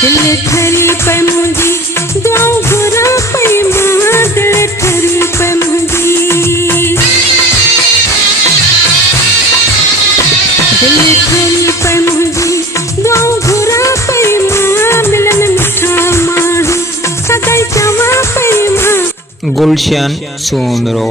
दिल थरी पे मुंहिंजी दुआऊं घुरां पई मां, दिल थरी पे मुंहिंजी, दिल थरी पे मुंहिंजी दुआऊं घुरां पई मां, मिलन मिठा माण्हू सदाई चवां पई मां। गुलशन सोनरो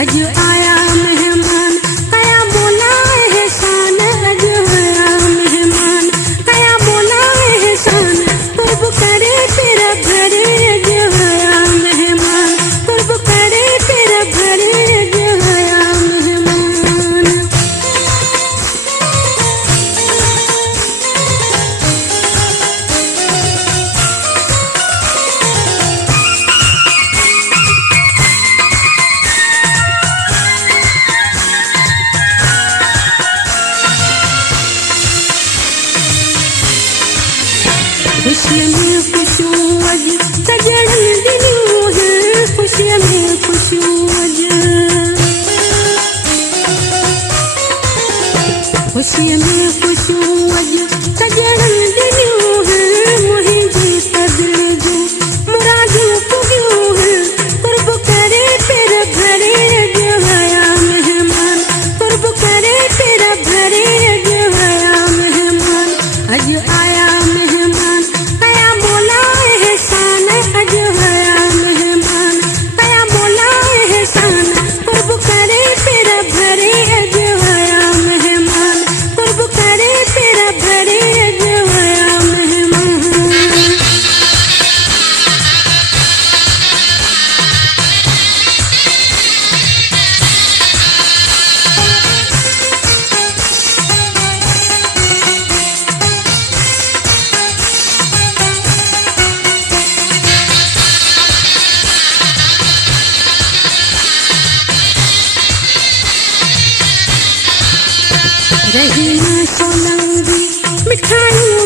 अॼु आया मेहमान कया बोला एहसान, अॼु आया मेहमान कया बोला एहसान, कुर्ब करे तेरा घरे, अॼु आया मेहमान कुर्ब करे तेरा घरे, अॼु आया मेहमान। खुशीअ में ख़ुशियूं अॼु सजणनि ॾिनियूं हैं, खुशीअ में ख़ुशियूं अॼु, खुशीअ में ख़ुशियूं अॼु सजणनि ॾिनियूं हैं, मुंहिंजी त दिल जूं मुरादूं पुॻियूं हैं, कुर्ब करे तेरा घरे, अॼु आया मेहमान कुर्ब करे तेरा घरे, अॼु आया मेहमान, अॼु आया मेहमान कया बोला एहसान, अॼु आया मेहमान कया बोला एहसान, कुर्ब करे तेरा घरे, अॼु आया मेहमान कुर्ब करे तेरा घरे, अॼु आया मेहमान। रही न सोलंगी मिठाइयूं